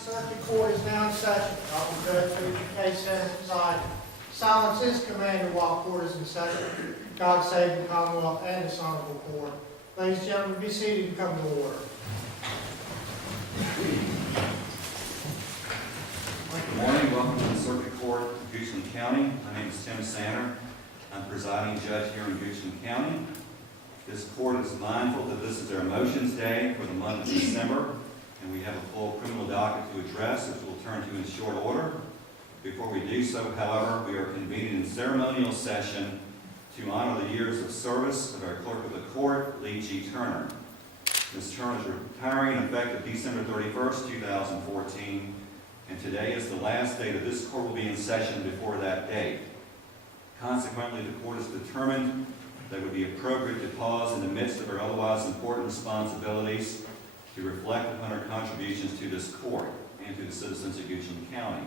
Circuit Court is now in session. Honorable Judge Richard K. Sanders presiding. Silence is commanded while court is in session. God save the Commonwealth and this honorable court. Ladies and gentlemen, be seated and come to order. Good morning. Welcome to the Circuit Court of Goochland County. My name is Tim Sanner. I'm presiding judge here in Goochland County. This court is mindful that this is their motions day for the month of December, and we have a full criminal docket to address, which we'll turn to in short order. Before we do so, however, we are convening in ceremonial session to honor the years of service of our clerk of the court, Lee G. Turner. Ms. Turner is retiring effective December 31st, 2014, and today is the last day that this court will be in session before that date. Consequently, the court has determined that it would be appropriate to pause in the midst of her otherwise important responsibilities to reflect upon her contributions to this court and to the citizens of Goochland County.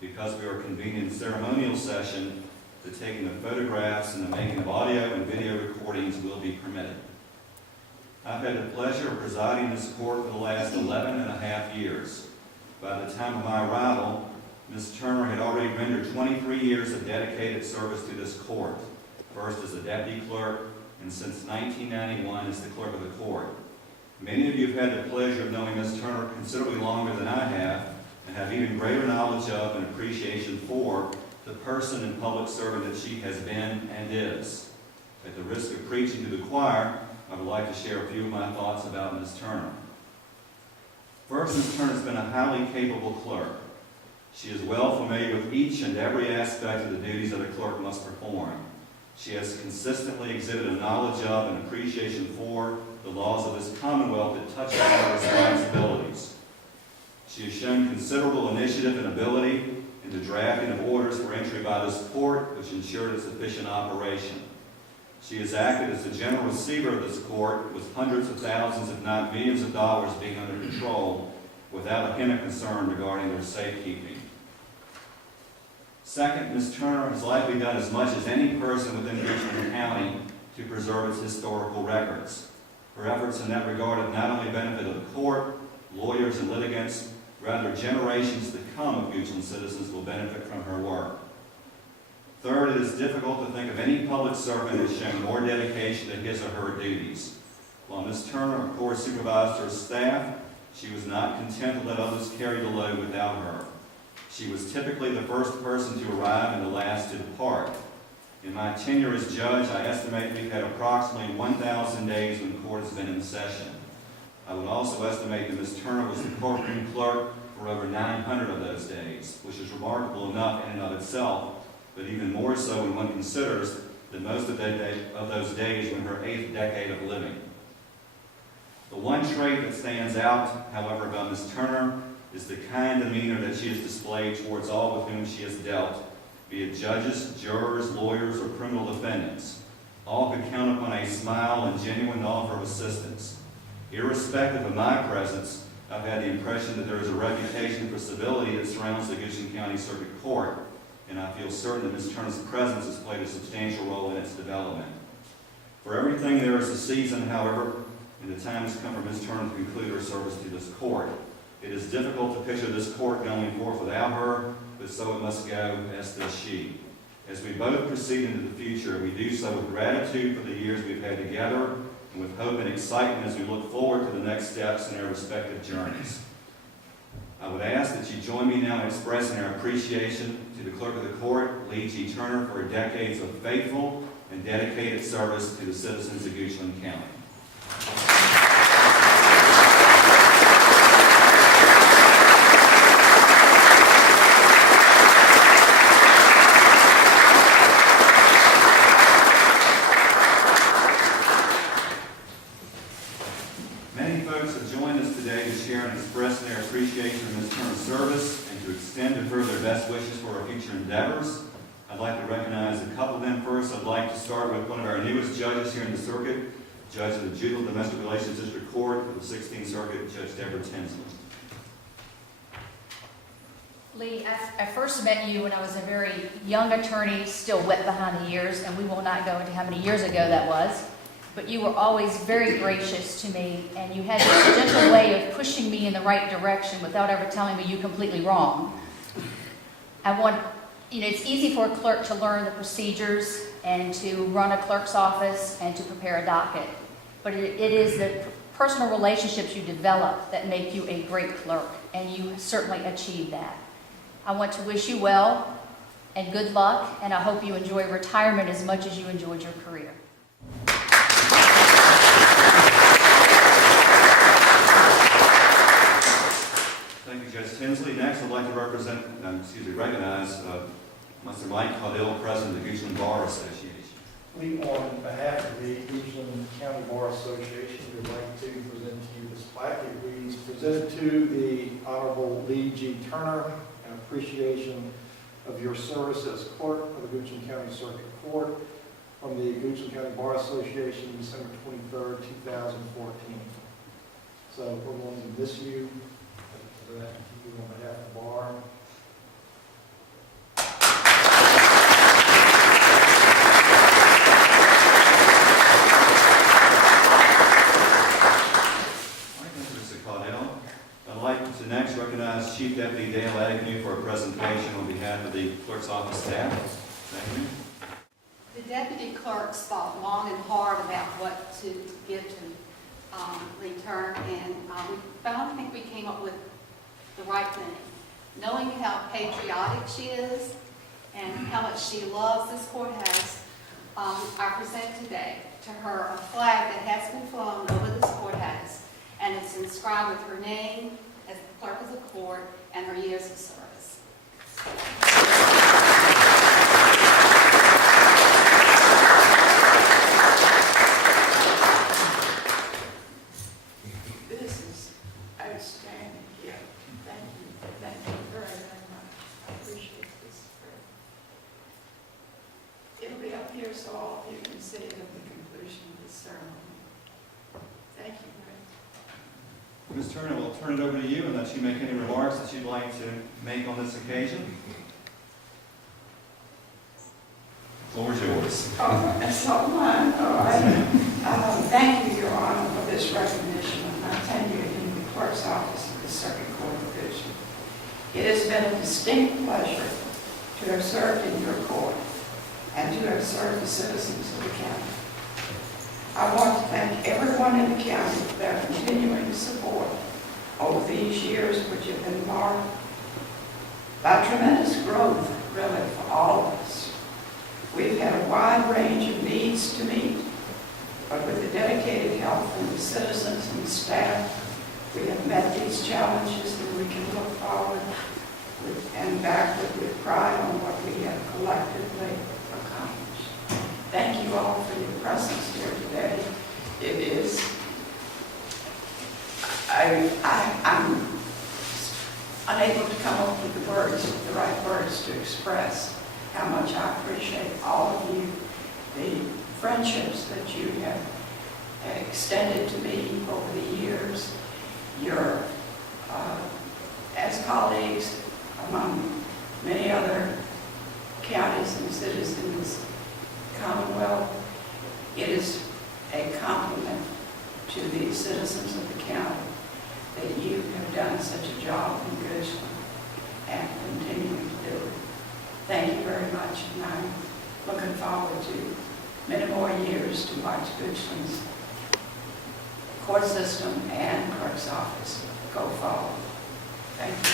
Because we are convening in ceremonial session, the taking of photographs and the making of audio and video recordings will be permitted. I've had the pleasure of presiding in this court for the last 11 and a half years. By the time of my arrival, Ms. Turner had already rendered 23 years of dedicated service to this court, first as a deputy clerk, and since 1991 as the clerk of the court. Many of you have had the pleasure of knowing Ms. Turner considerably longer than I have, and have even greater knowledge of and appreciation for the person and public servant that she has been and is. At the risk of preaching to the choir, I would like to share a few of my thoughts about Ms. Turner. First, Ms. Turner has been a highly capable clerk. She is well familiar with each and every aspect of the duties that a clerk must perform. She has consistently exhibited a knowledge of and appreciation for the laws of this Commonwealth that touch on her responsibilities. She has shown considerable initiative and ability in the drafting of orders for entry by this court, which ensured its efficient operation. She has acted as the general receiver of this court, with hundreds of thousands, if not millions of dollars being under control, without a hint of concern regarding their safekeeping. Second, Ms. Turner has likely done as much as any person within Goochland County to preserve its historical records. Her efforts in that regard have not only benefited the court, lawyers, and litigants, rather generations to come of Goochland citizens will benefit from her work. Third, it is difficult to think of any public servant that has shown more dedication to his or her duties. While Ms. Turner, of course, supervised her staff, she was not content to let others carry the load without her. She was typically the first person to arrive and the last to depart. In my tenure as judge, I estimate we've had approximately 1,000 days when court has been in session. I would also estimate that Ms. Turner was the courtroom clerk for over 900 of those days, which is remarkable enough in and of itself, but even more so when one considers that most of those days were in her 8th decade of living. The one trait that stands out, however, about Ms. Turner is the kind demeanor that she has displayed towards all with whom she has dealt, be it judges, jurors, lawyers, or criminal defendants. All could count upon a smile and genuine offer of assistance. Irrespective of my presence, I've had the impression that there is a reputation for civility that surrounds the Goochland County Circuit Court, and I feel certain that Ms. Turner's presence has played a substantial role in its development. For everything there is a season, however, and the time has come for Ms. Turner to conclude her service to this court. It is difficult to picture this court going forth without her, but so it must go, as does she. As we both proceed into the future, we do so with gratitude for the years we've had together, and with hope and excitement as we look forward to the next steps in our respective journeys. I would ask that you join me now in expressing our appreciation to the clerk of the court, Lee G. Turner, for her decades of faithful and dedicated service to the citizens of Goochland County. Many folks have joined us today to share and express their appreciation of Ms. Turner's service and to extend and further their best wishes for her future endeavors. I'd like to recognize a couple of them first. I'd like to start with one of our newest judges here in the circuit, Judge of the Juvenile Domestic Relations District Court of the 16th Circuit, Judge Deborah Tinsley. Lee, I first met you when I was a very young attorney, still wet behind the ears, and we will not go into how many years ago that was. but you were always very gracious to me, and you had this gentle way of pushing me in the right direction without ever telling me you're completely wrong. It's easy for a clerk to learn the procedures and to run a clerk's office and to prepare a docket, but it is the personal relationships you develop that make you a great clerk, and you certainly achieved that. I want to wish you well and good luck, and I hope you enjoy retirement as much as you enjoyed your career. Thank you, Judge Tinsley. Next, I'd like to recognize Mr. Mike Caudill, President of the Goochland Bar Association. We, on behalf of the Goochland County Bar Association, would like to present to you this plaque. It reads, presented to the Honorable Lee G. Turner, an appreciation of your service as clerk of the Goochland County Circuit Court from the Goochland County Bar Association, December 23rd, 2014. So we're going to miss you. For that, on behalf of the bar. I'd like to next recognize Chief Deputy Dale Agnew for a presentation on behalf of the clerk's office staff. Thank you. The deputy clerks thought long and hard about what to give to Lee Turner, and I think we came up with the right thing. Knowing how patriotic she is and how much she loves this courthouse, I present today to her a flag that has been flown over this courthouse, and it's inscribed with her name as the clerk of the court and her years of service. This is outstanding. Yeah, thank you very, very much. I appreciate this. It'll be up here so all of you can see it at the conclusion of the ceremony. Thank you. Ms. Turner, we'll turn it over to you and let you make any remarks that you'd like to make on this occasion. The floor is yours. Oh, that's not mine. All right. Thank you, Your Honor, for this recognition of my tenure in the clerk's office of the Circuit Court of Goochland. It has been a distinct pleasure to have served in your court and to have served the citizens of the county. I want to thank everyone in the county for their continuing support over these years, which have been marked by tremendous growth, really, for all of us. We've had a wide range of needs to meet, but with the dedicated help from the citizens and the staff, we have met these challenges, and we can look forward and backward with pride on what we have collectively accomplished. Thank you all for your presence here today. It is, I'm unable to come up with the right words to express how much I appreciate all of you, the friendships that you have extended to me over the years, your, as colleagues among many other counties and cities in this Commonwealth. It is a compliment to the citizens of the county that you have done such a job in Goochland and continuing to do it. Thank you very much, and I'm looking forward to many more years to watch Goochland's court system and clerk's office go forward. Thank you.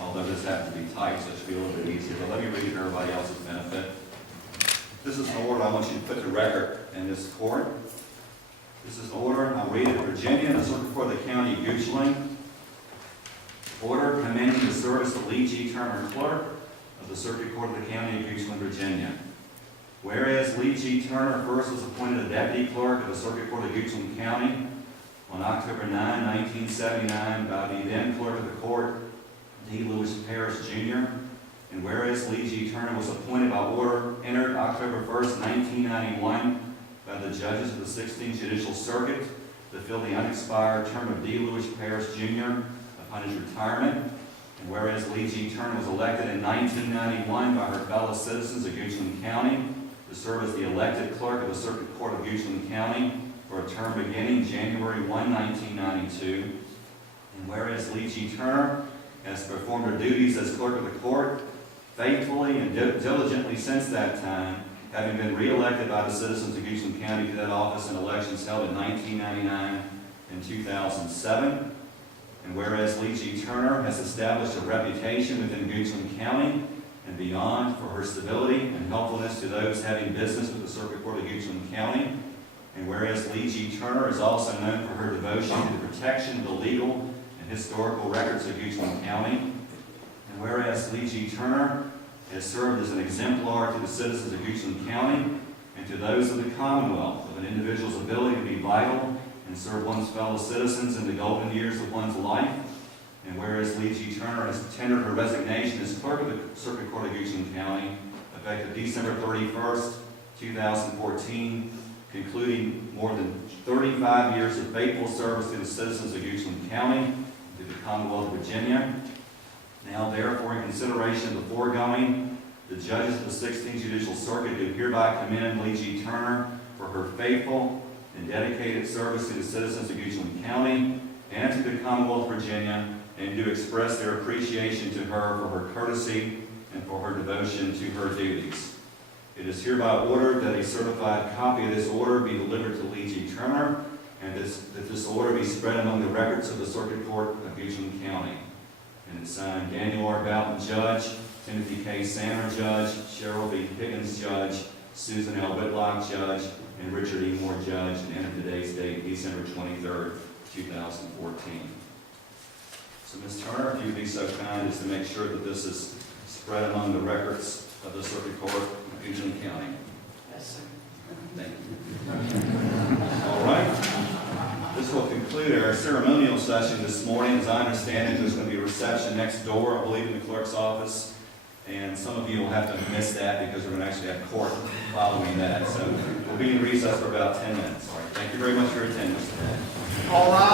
Although this happens to be tight, so it should be a little bit easier, but let me read it for everybody else's benefit. This is an order I want you to put to record in this court. This is an order, I'll read it. Virginia, the Circuit Court of the County of Goochland. Order commending the service of Lee G. Turner, Clerk of the Circuit Court of the County of Goochland, Virginia. Whereas Lee G. Turner first was appointed a deputy clerk of the Circuit Court of Goochland County on October 9, 1979 by the then clerk of the court, D. Lewis Parrish, Jr. And whereas Lee G. Turner was appointed by order entered October 1st, 1991 by the judges of the 16th Judicial Circuit to fill the unexpired term of D. Lewis Parrish, Jr. upon his retirement. And whereas Lee G. Turner was elected in 1991 by her fellow citizens of Goochland County to serve as the elected clerk of the Circuit Court of Goochland County for a term beginning January 1, 1992. And whereas Lee G. Turner has performed her duties as clerk of the court faithfully and diligently since that time, having been re-elected by the citizens of Goochland County to that office in elections held in 1999 and 2007. And whereas Lee G. Turner has established a reputation within Goochland County and beyond for her stability and helpfulness to those having business with the Circuit Court of Goochland County. And whereas Lee G. Turner is also known for her devotion to the protection of the legal and historical records of Goochland County. And whereas Lee G. Turner has served as an exemplar to the citizens of Goochland County and to those of the Commonwealth of an individual's ability to be vital and serve one's fellow citizens in the golden years of one's life. And whereas Lee G. Turner has tendered her resignation as clerk of the Circuit Court of Goochland County, effective December 31st, 2014, concluding more than 35 years of faithful service to the citizens of Goochland County and to the Commonwealth of Virginia. Now, therefore, in consideration of the foregoing, the judges of the 16th Judicial Circuit do hereby commend Lee G. Turner for her faithful and dedicated service to the citizens of Goochland County and to the Commonwealth of Virginia, and do express their appreciation to her for her courtesy and for her devotion to her duties. It is hereby ordered that a certified copy of this order be delivered to Lee G. Turner, and that this order be spread among the records of the Circuit Court of Goochland County. And it's signed Daniel R. Boughton, Judge, Timothy K. Sanner, Judge, Cheryl B. Higgins, Judge, Susan L. Whitlock, Judge, and Richard E. Moore, Judge, and entered today's date, December 23rd, 2014. So, Ms. Turner, if you'd be so kind as to make sure that this is spread among the records of the Circuit Court of Goochland County. Yes, sir. Thank you. All right. This will conclude our ceremonial session this morning. As I understand it, there's going to be a reception next door, I believe, in the clerk's office. And some of you will have to miss that because we're going to actually have court following that. So we'll be in recess for about 10 minutes. All right. Thank you very much for your attendance today. All right.